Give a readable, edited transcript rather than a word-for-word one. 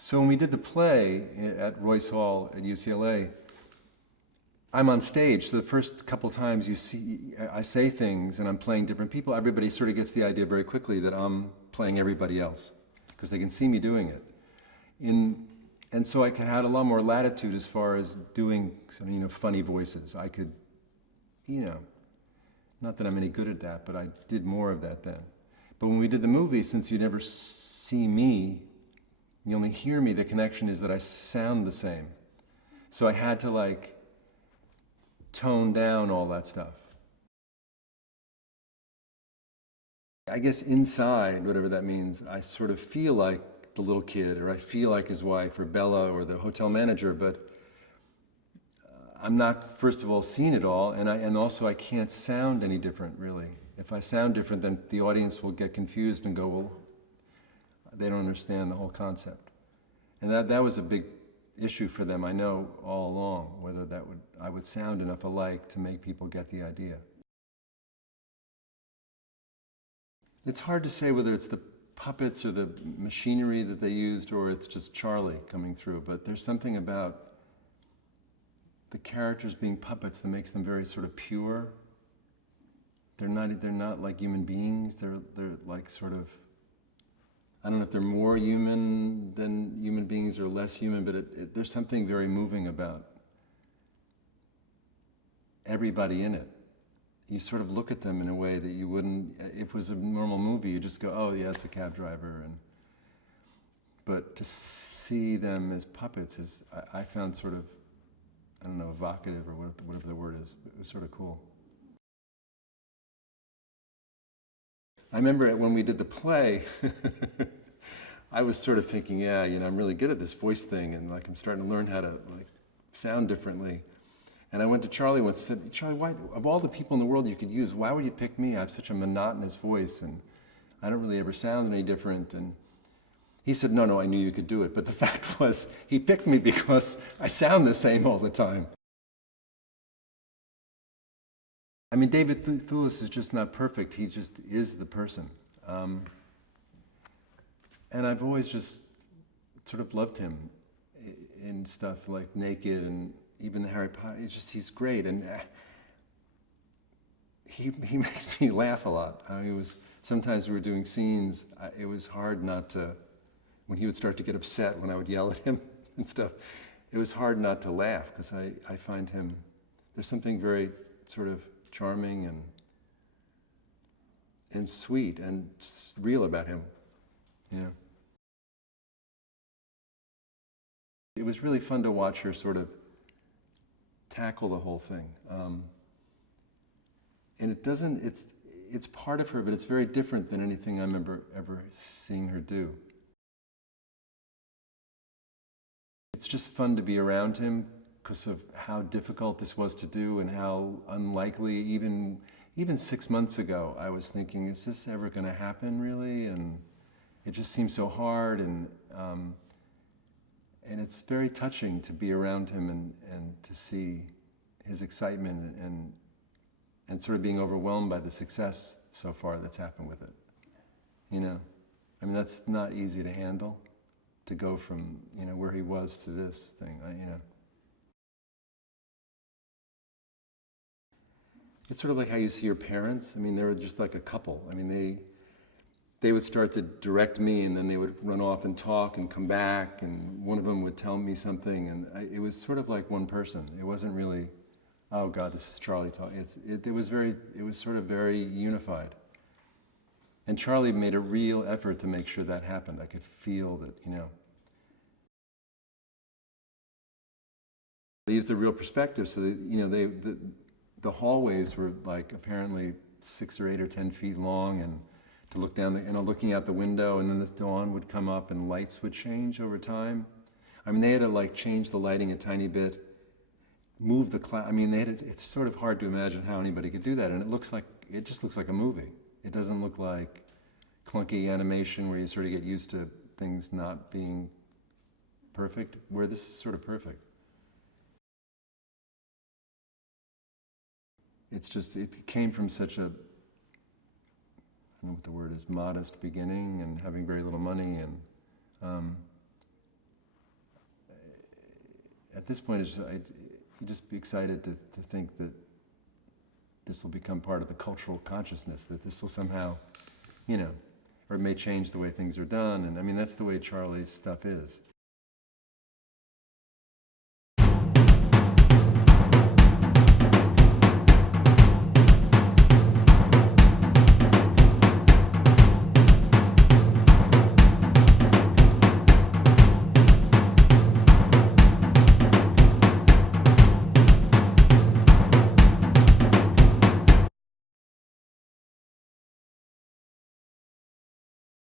So when we did the play at Royce Hall at UCLA, I'm on stage, so the first couple times you see, I say things and I'm playing different people, everybody sort of gets the idea very quickly that I'm playing everybody else, because they can see me doing it. And so I had a lot more latitude as far as doing some, funny voices. I could, not that I'm any good at that, but I did more of that then. But when we did the movie, since you never see me, you only hear me, the connection is that I sound the same. So I had to tone down all that stuff. I guess inside, whatever that means, I sort of feel like the little kid, or I feel like his wife, or Bella, or the hotel manager, but I'm not, first of all, seeing it all, and also I can't sound any different, really. If I sound different, then the audience will get confused and go, well, they don't understand the whole concept. And that was a big issue for them, I know, all along, whether I would sound enough alike to make people get the idea. It's hard to say whether it's the puppets or the machinery that they used, or it's just Charlie coming through, but there's something about the characters being puppets that makes them very sort of pure. They're not like human beings, they're like sort of, I don't know if they're more human than human beings or less human, but there's something very moving about everybody in it. You sort of look at them in a way that you wouldn't, if it was a normal movie, you just go, oh yeah, it's a cab driver. But to see them as puppets is, I found sort of, I don't know, evocative or whatever the word is. It was sort of cool. I remember when we did the play, I was sort of thinking, yeah, I'm really good at this voice thing, and I'm starting to learn how to sound differently. And I went to Charlie once and said, Charlie, why, of all the people in the world you could use, why would you pick me? I have such a monotonous voice, and I don't really ever sound any different. And he said, no, I knew you could do it. But the fact was, he picked me because I sound the same all the time. I mean, David Thewlis is just not perfect. He just is the person. And I've always just sort of loved him in stuff like Naked and even the Harry Potter. He's great. And he makes me laugh a lot. I mean, sometimes we were doing scenes, it was hard not to, when he would start to get upset when I would yell at him and stuff, it was hard not to laugh, because I find him, there's something very sort of charming and sweet and real about him. It was really fun to watch her sort of tackle the whole thing. And it's part of her, but it's very different than anything I remember ever seeing her do. It's just fun to be around him because of how difficult this was to do and how unlikely, even 6 months ago, I was thinking, is this ever going to happen, really? And it just seemed so hard, and it's very touching to be around him and to see his excitement and sort of being overwhelmed by the success so far that's happened with it. I mean, that's not easy to handle, to go from, where he was to this thing, It's sort of like how you see your parents. I mean, they were just like a couple. I mean, they would start to direct me, and then they would run off and talk and come back, and one of them would tell me something, and it was sort of like one person. It wasn't really, oh God, this is Charlie talking. It was sort of very unified. And Charlie made a real effort to make sure that happened. I could feel that, They used the real perspective, so that, the hallways were apparently 6 or 8 or 10 feet long, and to look down, looking out the window, and then the dawn would come up and lights would change over time. I mean, they had to change the lighting a tiny bit, move the cloud. I mean, it's sort of hard to imagine how anybody could do that, and it just looks like a movie. It doesn't look like clunky animation where you sort of get used to things not being perfect, where this is sort of perfect. It's just, it came from such a, I don't know what the word is, modest beginning, and having very little money, and at this point, it's just, you just be excited to think that this will become part of the cultural consciousness, that this will somehow, or it may change the way things are done. And I mean, that's the way Charlie's stuff is.